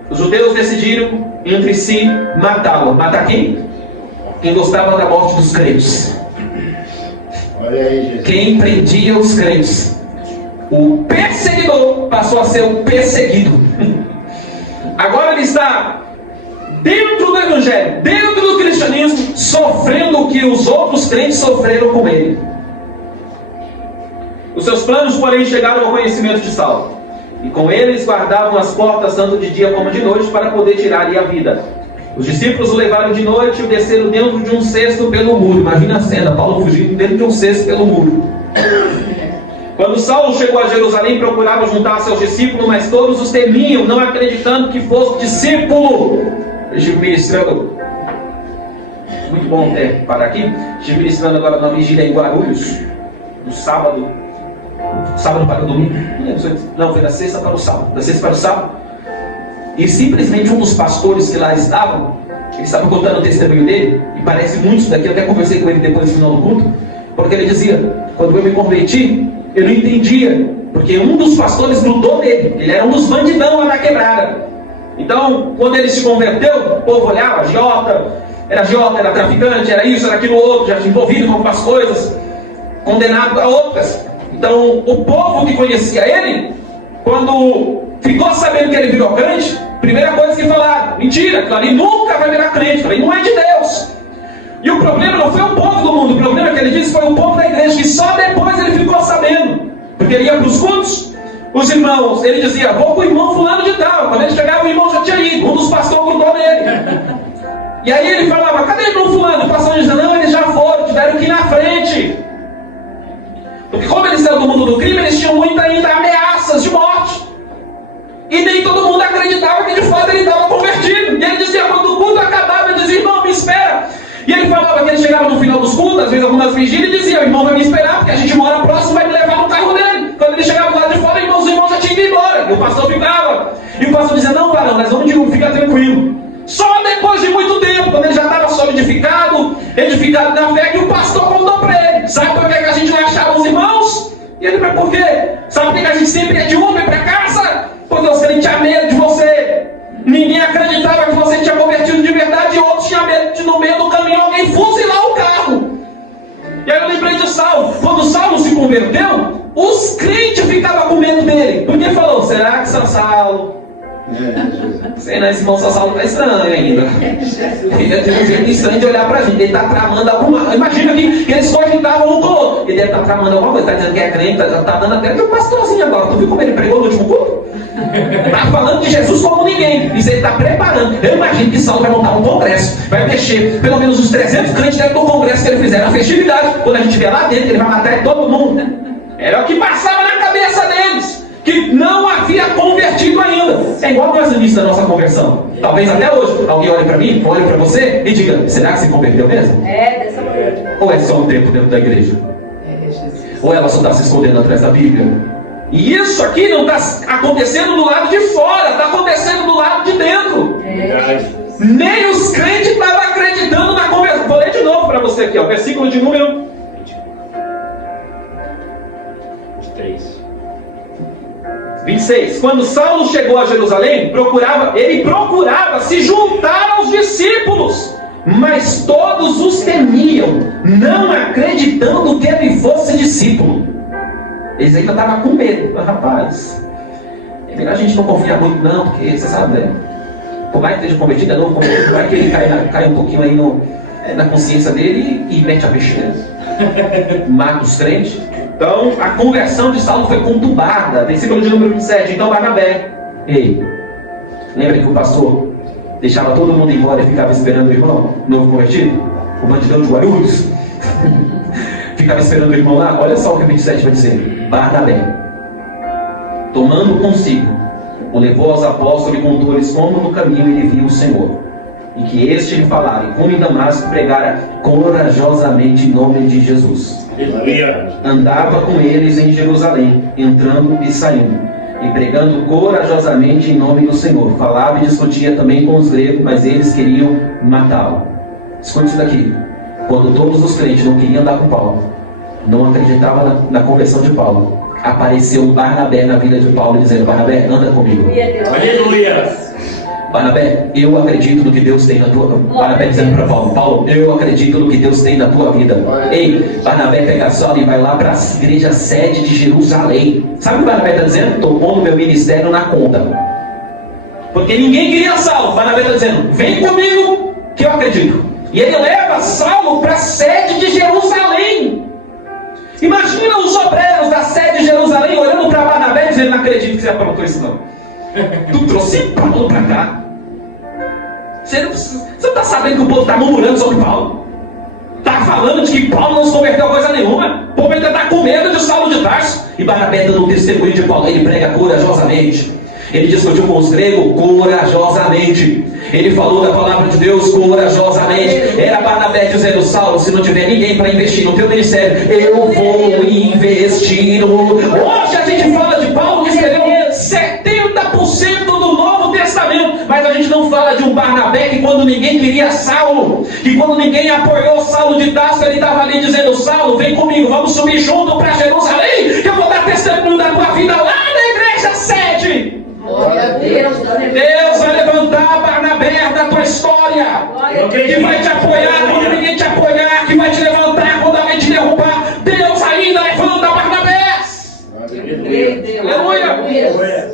os judeus decidiram entre si matá-lo. Matar quem? Quem gostava da morte dos crentes. Olha aí, Jesus. Quem prendia os crentes. O perseguidor passou a ser o perseguido. Agora ele está dentro do evangelho, dentro do cristianismo, sofrendo o que os outros crentes sofreram com ele. Os seus planos, porém, chegaram ao conhecimento de Saulo, e com eles guardavam as portas tanto de dia como de noite para poder tirar-lhe a vida. Os discípulos o levaram de noite e o desceram dentro de um cesto pelo muro. Imagina a cena, Paulo fugindo dentro de um cesto pelo muro. Quando Saulo chegou a Jerusalém, procurava juntar a seus discípulos, mas todos os temiam, não acreditando que fosse discípulo. Estive ministrando, muito bom parar aqui. Estive ministrando agora na vigília em Guarulhos, no sábado para o domingo, não, foi da sexta para o sábado, e simplesmente um dos pastores que lá estavam, ele estava contando o testemunho dele, e parece muito isso daqui. Eu até conversei com ele depois no final do culto, porque ele dizia: quando eu me converti, eu não entendia, porque um dos pastores grudou nele, ele era um dos bandidão lá na quebrada. Então, quando ele se converteu, o povo olhava: agiota, era traficante, era isso, era aquilo outro, já envolvido com algumas coisas, condenado a outras. Então, o povo que conhecia ele, quando ficou sabendo que ele virou crente, primeira coisa que falaram: mentira, aquilo ali nunca vai virar crente, aquilo ali não é de Deus. E o problema não foi o povo do mundo, o problema que ele disse foi o povo da igreja, que só depois ele ficou sabendo, porque ele ia para os cultos, os irmãos, ele dizia: vou com o irmão fulano de tal. Quando ele chegava, o irmão já tinha ido, um dos pastores grudou nele. E aí ele falava: cadê o irmão fulano? O pastor dizia: não, eles já foram, tiveram que ir na frente. Porque como eles saiu do mundo do crime, eles tinham muita ainda ameaças de morte. E nem todo mundo acreditava que de fato ele estava convertido. E ele dizia: quando o culto acabava, ele dizia: irmão, me espera. E ele falava que ele chegava no final dos cultos, às vezes algumas vigílias, e dizia: o irmão vai me esperar, porque a gente mora próximo, vai me levar no carro dele. Quando ele chegava lá de fora, os irmãos já tinham ido embora. E o pastor ficava. E o pastor dizia: não, varão, nós vamos de um, fica tranquilo. Só depois de muito tempo, quando ele já estava solidificado, edificado na fé, que o pastor contou para ele: sabe por que a gente não achava os irmãos? E ele: mas por quê? Sabe por que a gente sempre ia de Uber para casa? Porque os crentes tinham medo de você. Ninguém acreditava que você tinha convertido de verdade, e outros tinham medo de no meio do caminho alguém fuzilar o carro. E aí eu lembrei de Saulo. Quando Saulo se converteu, os crentes ficavam com medo dele, porque falou: será que São Saulo? Sei não, esse irmão São Saulo está estranho ainda. Ele tem um jeito estranho de olhar para a gente. Ele está tramando alguma. Imagina que eles cogitavam um com o outro. Ele deve estar tramando alguma coisa, está dizendo que é crente, está dando até que um pastorzinho agora. Tu viu como ele pregou no último culto? Está falando de Jesus como ninguém. Isso ele está preparando. Eu imagino que Saulo vai montar um congresso, vai mexer pelo menos uns 300 crentes dentro do congresso que ele fizer na festividade. Quando a gente vier lá dentro, ele vai matar todo mundo. Era o que passava na cabeça deles, que não havia convertido ainda. É igual nós no início da nossa conversão. Talvez até hoje alguém olhe para mim, olhe para você e diga: será que se converteu mesmo? É, dessa maneira. Ou é só um tempo dentro da igreja? Ou ela só está se escondendo atrás da Bíblia? E isso aqui não está acontecendo do lado de fora, está acontecendo do lado de dentro. Nem os crentes estavam acreditando na conversão. Vou ler de novo para você aqui, ó, versículo de número 26. Quando Saulo chegou a Jerusalém, ele procurava se juntar aos discípulos, mas todos os temiam, não acreditando que ele fosse discípulo. Eles ainda estavam com medo. Mas, rapaz, é melhor a gente não confiar muito não, porque você sabe, né? Por mais que esteja convertido, é novo convertido, por mais que ele caia um pouquinho aí na consciência dele e mete a peixeira. Mata os crentes. Então, a conversão de Saulo foi conturbada. Versículo de número 27. Então, Barnabé. Ei, lembra que o pastor deixava todo mundo embora e ficava esperando o irmão novo convertido? O bandidão de Guarulhos? Ficava esperando o irmão lá? Olha só o que o 27 vai dizer. Barnabé, tomando consigo, o levou aos apóstolos e contou-lhes como no caminho ele viu o Senhor, e que este lhe falara, e como em Damasco pregara corajosamente em nome de Jesus. Aleluia. Andava com eles em Jerusalém, entrando e saindo, e pregando corajosamente em nome do Senhor. Falava e discutia também com os gregos, mas eles queriam matá-lo. Escute isso daqui. Quando todos os crentes não queriam andar com Paulo, não acreditavam na conversão de Paulo, apareceu Barnabé na vida de Paulo, dizendo: Barnabé, anda comigo. Aleluia. Barnabé, eu acredito no que Deus tem na tua... Barnabé dizendo para Paulo: Paulo, eu acredito no que Deus tem na tua vida. Ei, Barnabé pega a sola e vai lá para a igreja sede de Jerusalém. Sabe o que Barnabé está dizendo? Estou pondo meu ministério na conta. Porque ninguém queria Saulo. Barnabé está dizendo: vem comigo que eu acredito. E ele leva Saulo para a sede de Jerusalém. Imagina os obreiros da sede de Jerusalém olhando para Barnabé e dizendo: não acredito que você aprontou isso não. Tu trouxe Paulo para cá. Você não está sabendo que o povo está murmurando sobre Paulo? Está falando de que Paulo não se converteu a coisa nenhuma. O povo ainda está com medo de Saulo de Tarso. E Barnabé, dando um testemunho de Paulo, ele prega corajosamente. Ele discutiu com os gregos corajosamente. Ele falou da palavra de Deus corajosamente. Era Barnabé dizendo: Saulo, se não tiver ninguém para investir no teu ministério, eu vou investir. Hoje a gente fala de Paulo que escreveu 70% do Novo Testamento, mas a gente não fala de um Barnabé que, quando ninguém queria Saulo, que quando ninguém apoiou Saulo de Tarso, ele estava ali dizendo: Saulo, vem comigo, vamos subir junto para Jerusalém, que eu vou dar testemunho da tua vida lá na igreja sede. Glória a Deus. Deus vai levantar Barnabé da tua história, que vai te apoiar quando ninguém te apoiar, que vai te levantar quando alguém te derrubar. Deus ainda levanta Barnabé. Aleluia.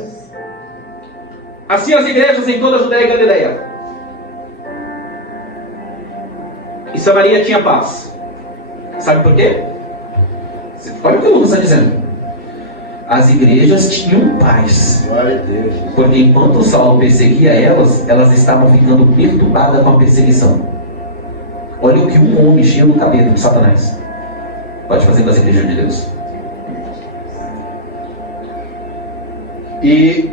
Assim as igrejas em toda a Judéia e Galileia. E Samaria tinha paz. Sabe por quê? Olha o que o Lucas está dizendo. As igrejas tinham paz. Glória a Deus. Porque enquanto Saulo perseguia elas, elas estavam ficando perturbadas com a perseguição. Olha o que um homem cheio do cabelo de Satanás pode fazer com as igrejas de Deus. E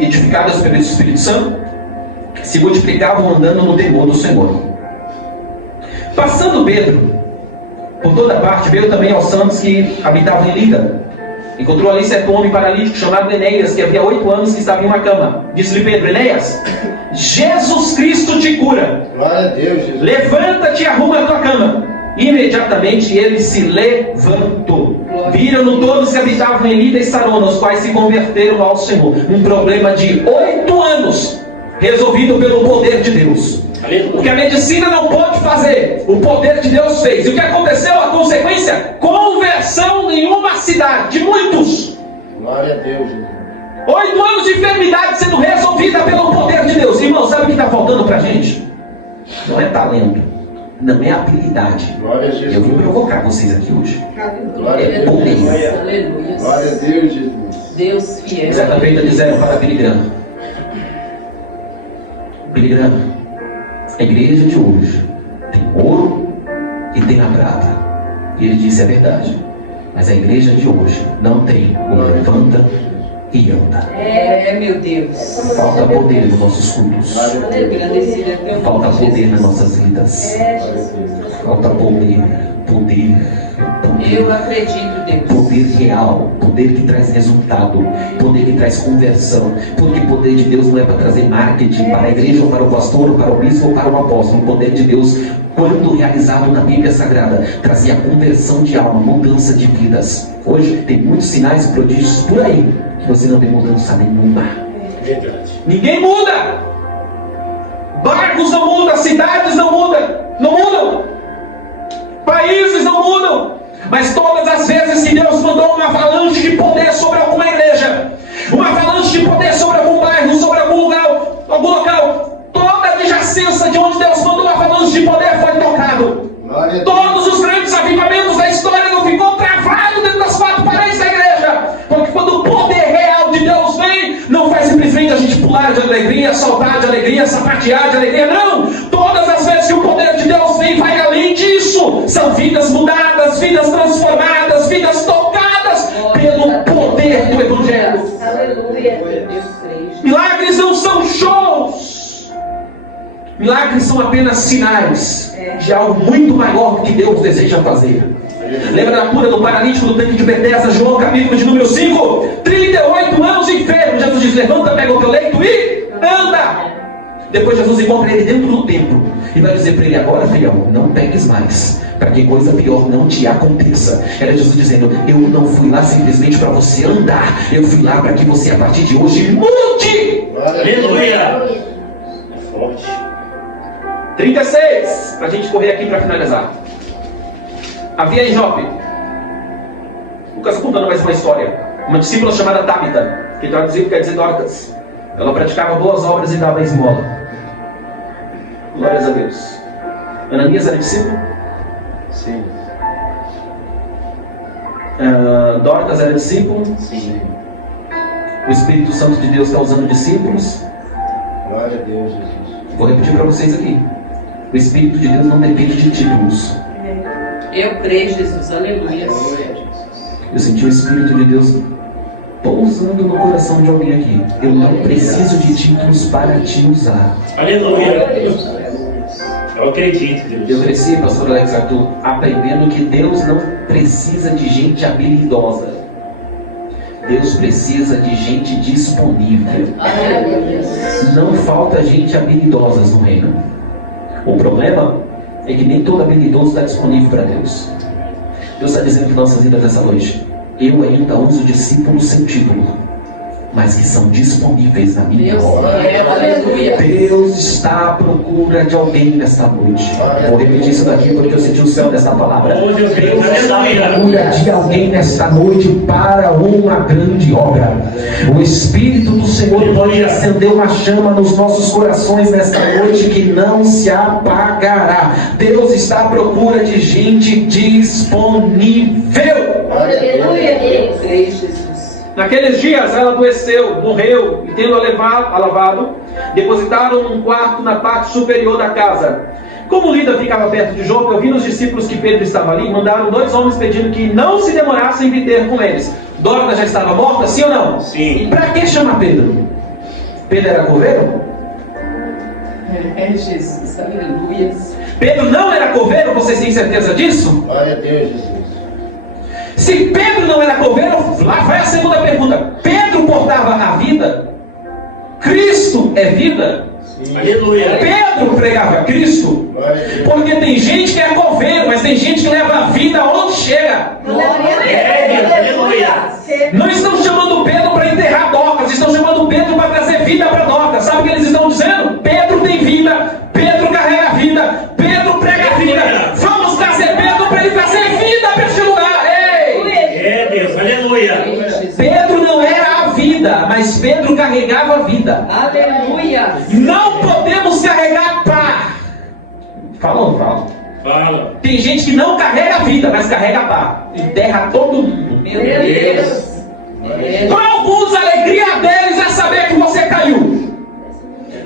edificadas pelo Espírito Santo, se multiplicavam andando no temor do Senhor. Passando Pedro por toda parte, veio também aos santos que habitavam em Lida. Encontrou ali certo homem paralítico chamado Enéas, que havia 8 anos que estava em uma cama. Disse-lhe Pedro: Enéas, Jesus Cristo te cura. Glória a Deus, Jesus. Levanta-te e arruma a tua cama. Imediatamente ele se levantou. Viram-no todos que habitavam em Lida e Sarona, os quais se converteram ao Senhor. Um problema de 8 anos, resolvido pelo poder de Deus. O que a medicina não pode fazer, o poder de Deus fez. E o que aconteceu? A consequência? Conversão em uma cidade, de muitos. Glória a Deus, Jesus. 8 anos de enfermidade sendo resolvida pelo poder de Deus. Irmão, sabe o que está faltando para a gente? Não é talento, não é habilidade. Glória a Jesus. Eu vim provocar vocês aqui hoje. Glória a É Deus. poder. Aleluia. Glória a Deus, Jesus. Deus fiel. Certa feita disseram para Billy Graham: Billy Graham, a igreja de hoje tem ouro e tem a prata. E ele disse: é verdade, mas a igreja de hoje não tem o levanta e anda. Meu Deus. Falta poder nos nossos cultos, Agradecido é teu falta nome, poder Jesus. nas nossas vidas, falta poder. Eu acredito, Deus. Poder real, poder que traz resultado, poder que traz conversão. Porque o poder de Deus não é para trazer marketing para a igreja, ou para o pastor, ou para o bispo, ou para o apóstolo. O poder de Deus, quando realizado na Bíblia Sagrada, trazia conversão de alma, mudança de vidas. Hoje tem muitos sinais e prodígios por aí que você não vê mudança nenhuma. Verdade. Ninguém muda. Bairros não mudam, cidades não mudam. Países não mudam. Mas todas as vezes que Deus mandou uma avalanche de poder sobre alguma igreja, uma avalanche de poder sobre algum bairro, sobre algum local, toda a adjacência de onde Deus mandou uma avalanche de poder foi pular de alegria, saltar de alegria, sapatear de alegria. Não! Todas as vezes que o poder de Deus vem, vai além disso. São vidas mudadas, vidas transformadas, vidas tocadas pelo poder do Evangelho. Aleluia. Milagres não são shows. Milagres são apenas sinais de algo muito maior que Deus deseja fazer. Lembra da cura do paralítico do tanque de Betesda, João capítulo de número 5? 38 anos enfermo. Jesus diz: levanta, pega o teu leito e anda. Depois Jesus encontra ele dentro do templo e vai dizer para ele: agora, filhão, não pegues mais, para que coisa pior não te aconteça. Era Jesus dizendo: eu não fui lá simplesmente para você andar, eu fui lá para que você a partir de hoje mude. Aleluia. É forte. 36, para a gente correr aqui para finalizar. Havia em Jope, Lucas contando mais uma história, uma discípula chamada Tabita, que traduzido quer dizer Dorcas. Ela praticava boas obras e dava esmola. Glórias a Deus. Ananias era discípulo? Sim. Dorcas era discípulo? Sim. O Espírito Santo de Deus está usando discípulos? Glória a Deus, Jesus. Vou repetir para vocês aqui. O Espírito de Deus não depende de títulos. Eu creio, Jesus. Aleluia. Eu senti o Espírito de Deus pousando no coração de alguém aqui. Eu não preciso de títulos para te usar. Aleluia. Eu acredito, Eu Deus. cresci, pastor Alex Arthur, aprendendo que Deus não precisa de gente habilidosa. Deus precisa de gente disponível. Não falta gente habilidosa no reino. O problema é que nem todo habilidoso está disponível para Deus. Deus está dizendo que nossas vidas nessa noite, eu ainda uso discípulos sem título, mas que são disponíveis na minha obra. Aleluia. Deus está à procura de alguém nesta noite. Vou repetir isso daqui porque eu senti o céu desta palavra. Oh, Deus, Deus está à aleluia. procura de alguém nesta noite para uma grande obra. O Espírito do Senhor pode acender uma chama nos nossos corações nesta noite que não se apagará. Deus está à procura de gente disponível. Aleluia. Eu creio, Jesus. Naqueles dias ela adoeceu, morreu, e tendo-a lavado, depositaram num quarto na parte superior da casa. Como Lida ficava perto de Jope, ouvindo os discípulos que Pedro estava ali, mandaram 2 homens pedindo que não se demorassem em vir ter com eles. Dorcas já estava morta, sim ou não? Sim. Para que chamar Pedro? Pedro era coveiro? Jesus. Aleluia. Pedro não era coveiro, vocês têm certeza disso? Glória a Deus, Jesus. Se Pedro não era coveiro, lá vai a segunda pergunta. Pedro portava a vida? Cristo é vida? Sim. Aleluia. Pedro pregava Cristo? Glória a Deus. Porque tem gente que é coveiro, mas tem gente que leva a vida aonde chega. Aleluia. Não estão chamando Pedro para enterrar Dorcas, estão chamando Pedro para trazer vida para Dorcas. Sabe o que eles estão dizendo? Pedro tem vida, Pedro carrega a vida, Pedro prega a vida. Vamos trazer Pedro para ele trazer vida para este lugar. É, Deus. Aleluia. Pedro não era a vida, mas Pedro carregava a vida. Aleluia. Não podemos carregar pá. Fala ou não fala? Fala. Tem gente que não carrega a vida, mas carrega pá. Enterra todo mundo. Meu Deus. Para alguns, a alegria deles é saber que você caiu.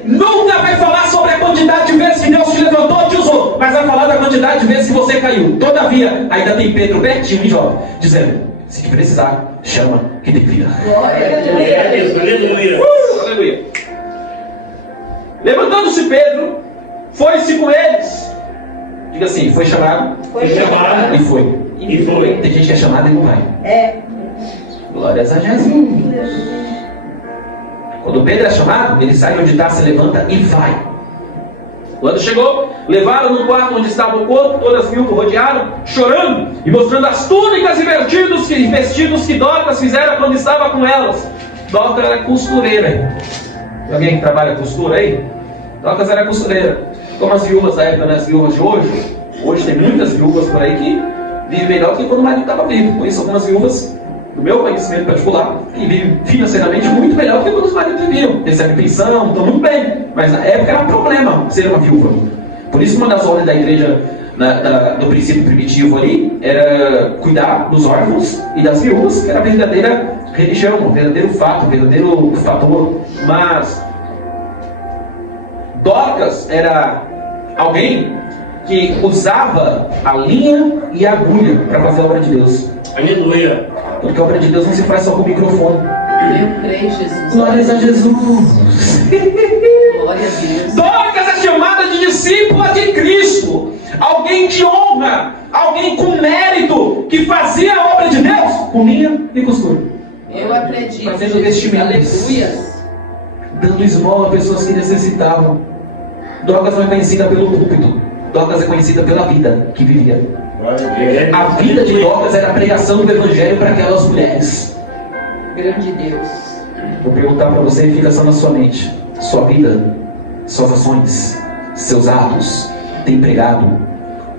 Nunca vai falar sobre a quantidade de vezes que Deus te levantou e te usou, mas vai falar da quantidade de vezes que você caiu. Todavia, ainda tem Pedro pertinho, Jó, dizendo: se te precisar, chama que tem vida. É, Deus. Aleluia. Aleluia. Levantando-se Pedro, foi-se com eles. Diga assim: foi chamado, Foi chamado e foi. e foi. Tem gente que é chamada e não vai. Glórias a Jesus. Quando Pedro é chamado, ele sai onde está, se levanta e vai. Quando chegou, levaram no quarto onde estava o corpo, todas as viúvas rodearam, chorando e mostrando as túnicas e vestidos que Dorcas fizera quando estava com elas. Dorcas era costureira. Tem alguém que trabalha costura aí? Dorcas era costureira. Como as viúvas da época, as viúvas de hoje. Hoje tem muitas viúvas por aí que vivem melhor que quando o marido estava vivo. Conheço algumas viúvas, do meu conhecimento particular, que vivem financeiramente muito melhor que quando os maridos viviam. Recebem pensão, estão muito bem. Mas na época era problema ser uma viúva. Por isso, uma das ordens da igreja, do princípio primitivo ali, era cuidar dos órfãos e das viúvas, que era a verdadeira religião, o verdadeiro fato, o verdadeiro fator. Mas Dorcas era alguém que usava a linha e a agulha para fazer a obra de Deus. Aleluia. Porque a obra de Deus não se faz só com o microfone. Eu creio, Jesus. Glórias a Jesus. Glória a Deus. Dorcas é chamada de discípula de Cristo. Alguém de honra, alguém com mérito, que fazia a obra de Deus com linha e costura. Eu acredito. Fazendo Jesus. vestimentas. Aleluia. Dando esmola a pessoas que necessitavam. Dorcas não é conhecida pelo púlpito. Dorcas é conhecida pela vida que vivia. Glória a Deus. A vida de Dorcas era a pregação do Evangelho para aquelas mulheres. Grande Deus. Vou perguntar para você e fica só na sua mente. Sua vida, suas ações, seus atos têm pregado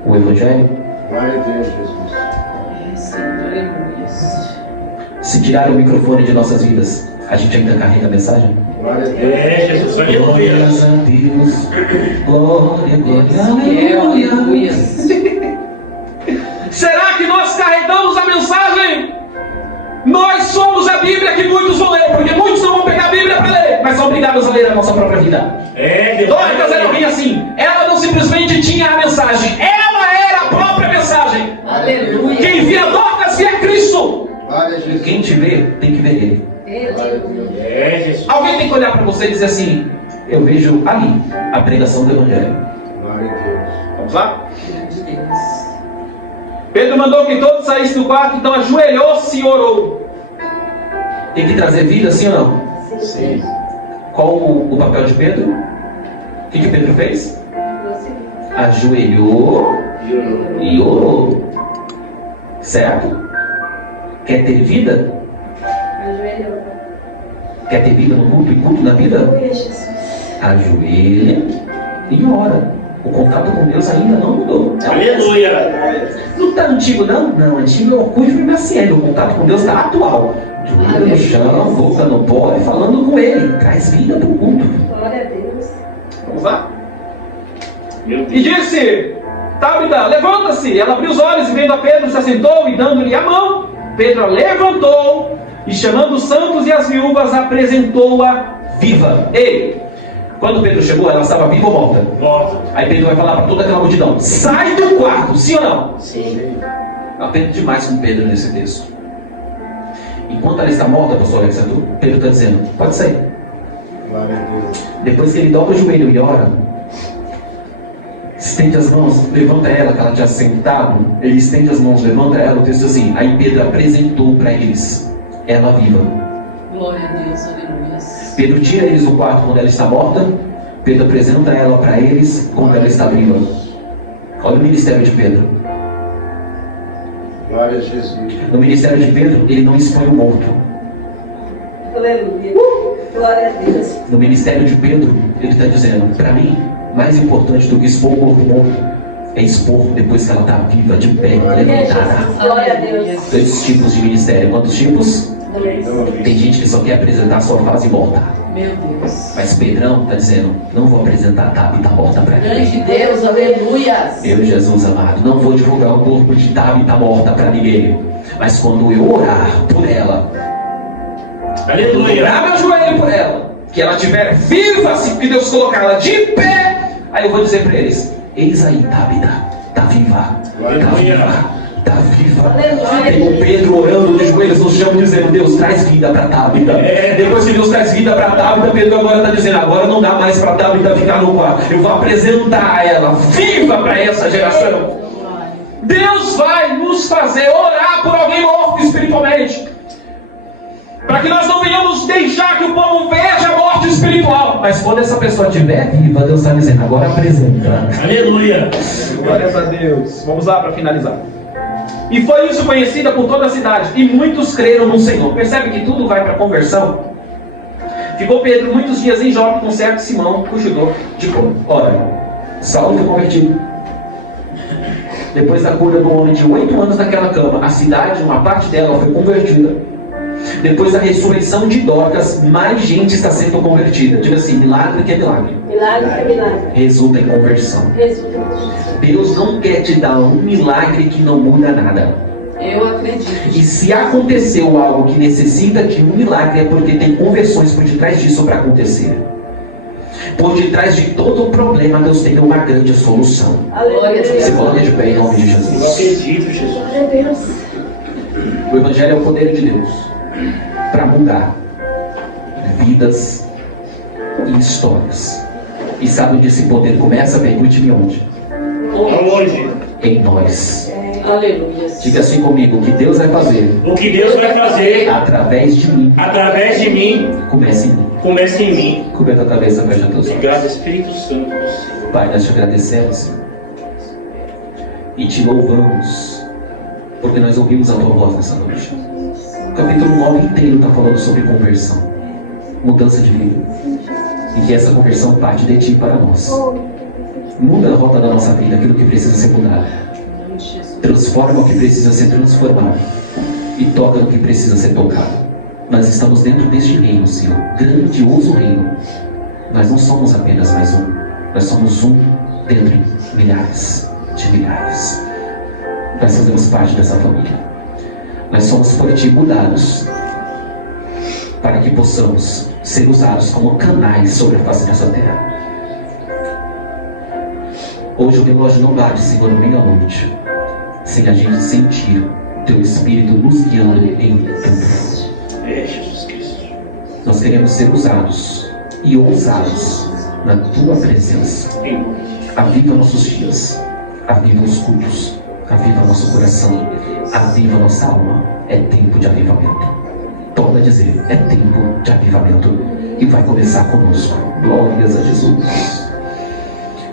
o Evangelho? Glória a Deus, Jesus. Aleluia. Se tirar o microfone de nossas vidas, a gente ainda carrega a mensagem? Glória a Deus. Jesus, aleluia. Glórias a Deus. Glória, glória, Aleluia. aleluia. Será que nós carregamos a mensagem? Nós somos a Bíblia que muitos vão ler, porque muitos não vão pegar a Bíblia para ler, mas são obrigados a ler a nossa própria vida. Dorcas era alguém assim. Ela não simplesmente tinha a mensagem, ela era a própria mensagem. Aleluia. Quem via Dorcas via Cristo. Glória a Jesus. Quem te vê tem que ver Ele. Jesus. Alguém tem que olhar para você e dizer assim: eu vejo ali a pregação do Evangelho. Glória a Deus. Vamos lá? Grande Deus. Pedro mandou que todos saíssem do quarto, então ajoelhou-se e orou. Tem que trazer vida, sim ou não? Sim. Qual o papel de Pedro? O que Pedro fez? Ajoelhou e orou. Certo? Quer ter vida? Quer ter vida no culto e culto na vida? Ajoelha e ora. O contato com Deus ainda não mudou. Aleluia. Não está antigo, não? Não, antigo é o Orkut e o MSN. O contato com Deus está atual. Joelho no chão, boca no pó, falando com Ele. Traz vida para o culto. Glória a Deus. Vamos lá? E disse: Tabita, levanta-se. Ela abriu os olhos e vendo a Pedro, se assentou e dando-lhe a mão. Pedro a levantou e chamando os santos e as viúvas, apresentou-a viva. Ei! Quando Pedro chegou, ela estava viva ou morta? Morta. Aí Pedro vai falar para toda aquela multidão: sai do quarto, sim ou não? Sim. Eu aprendo demais com Pedro nesse texto. Enquanto ela está morta, pastor Alexandre, Pedro está dizendo: pode sair. Glória a Deus. Depois que ele dobra o joelho e ora, estende as mãos, levanta ela, que ela tinha sentado. Ele estende as mãos, levanta ela. O texto assim: aí Pedro apresentou para eles ela viva. Glória a Deus. Aleluia. Pedro tira eles do quarto quando ela está morta. Pedro apresenta ela para eles quando ela está viva. Olha o ministério de Pedro. Glória a Jesus. No ministério de Pedro, ele não expõe o morto. Aleluia. Glória a Deus. No ministério de Pedro, ele está dizendo: para mim, mais importante do que expor o corpo morto é expor depois que ela está viva, de pé, levantada. Glória a Deus. Dois tipos de ministério. Quantos tipos? Dois. Tem gente que só quer apresentar a sua fase morta. Meu Deus. Mas Pedrão está dizendo: não vou apresentar a Tabita morta para Grande ninguém. Deus. Aleluia. Eu, Jesus amado, não vou divulgar o corpo de Tabita morta para ninguém. Mas quando eu orar por ela, Aleluia. dobrar meu joelho por ela, que ela estiver viva, se que Deus colocar ela de pé, aí eu vou dizer para eles: eis aí, Tabita, está viva, está viva. Está viva. Tem o Pedro orando de joelhos no chão, dizendo: Deus, traz vida para Tabita. Depois que Deus traz vida para Tabita, Pedro agora está dizendo: agora não dá mais para Tabita ficar no quarto. Eu vou apresentar ela viva para essa geração. Deus vai nos fazer orar por alguém morto espiritualmente, para que nós não venhamos deixar que o povo veja a morte espiritual. Mas quando essa pessoa estiver viva, Deus está dizendo: agora apresenta. Aleluia. Glórias a Deus. Vamos lá para finalizar. E foi isso conhecida por toda a cidade, e muitos creram no Senhor. Percebe que tudo vai para a conversão? Ficou Pedro muitos dias em Jope com certo Simão, cujo nome, tipo, ora, Saulo foi convertido. Depois da cura do homem de 8 anos naquela cama, a cidade, uma parte dela foi convertida. Depois da ressurreição de Dorcas, mais gente está sendo convertida. Diga assim: milagre que é milagre. Milagre que é milagre. Resulta em conversão. Jesus. Deus não quer te dar um milagre que não muda nada. Eu acredito. E se aconteceu algo que necessita de um milagre, é porque tem conversões por detrás disso para acontecer. Por detrás de todo problema, Deus tem uma grande solução. Aleluia. Se coloque de pé em nome de Eu Jesus. acredito, Jesus. Glória a Deus. O Evangelho é o poder de Deus para mudar vidas e histórias. E sabe onde esse poder começa? Pergunte-me onde? Aonde? Em nós. Aleluia. Diga assim comigo: o que Deus vai fazer O que Deus vai fazer através de mim, através de mim, comece em mim. começa em mim. Coberta a cabeça, fecha teus olhos. Obrigado, Espírito Santo. Pai, nós te agradecemos, Senhor, e te louvamos, porque nós ouvimos a tua voz nessa noite. O capítulo 9 inteiro está falando sobre conversão, mudança de vida, e que essa conversão parte de ti para nós. Muda a rota da nossa vida, aquilo que precisa ser mudado. Transforma o que precisa ser transformado e toca no que precisa ser tocado. Nós estamos dentro deste reino, Senhor, grandioso reino. Nós não somos apenas mais um, nós somos um dentre milhares de milhares. Nós fazemos parte dessa família. Nós somos por ti mudados para que possamos ser usados como canais sobre a face dessa terra. Hoje o relógio não bate, Senhor, meia-noite, sem a gente sentir o teu Espírito nos guiando em tudo. É, Jesus Cristo. Nós queremos ser usados e ousados na tua presença. Em nome de Jesus. Aviva nossos dias, aviva os cultos, aviva nosso coração, aviva nossa alma. É tempo de avivamento. Torna a dizer, é tempo de avivamento e vai começar conosco. Glórias a Jesus.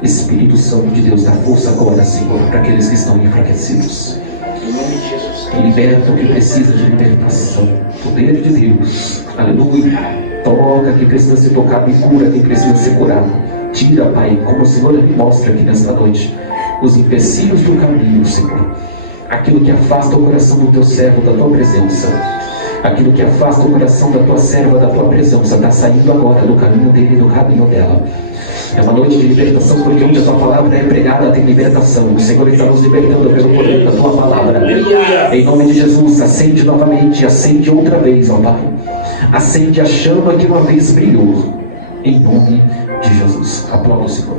Espírito Santo de Deus, dá força agora, Senhor, para aqueles que estão enfraquecidos. Em nome de Jesus. Liberta o que precisa de libertação. Poder de Deus. Aleluia. Toca quem precisa ser tocado e cura quem precisa ser curado. Tira, Pai, como o Senhor me mostra aqui nesta noite, os empecilhos do caminho, Senhor. Aquilo que afasta o coração do teu servo da tua presença. Aquilo que afasta o coração da tua serva da tua presença está saindo agora do caminho dele e do caminho dela. É uma noite de libertação, porque onde a tua palavra é pregada tem libertação. O Senhor está nos libertando pelo poder da tua palavra. Em nome de Jesus, acende novamente, acende outra vez, ó Pai. Acende a chama que uma vez brilhou. Em nome de Jesus. Aplauda o Senhor.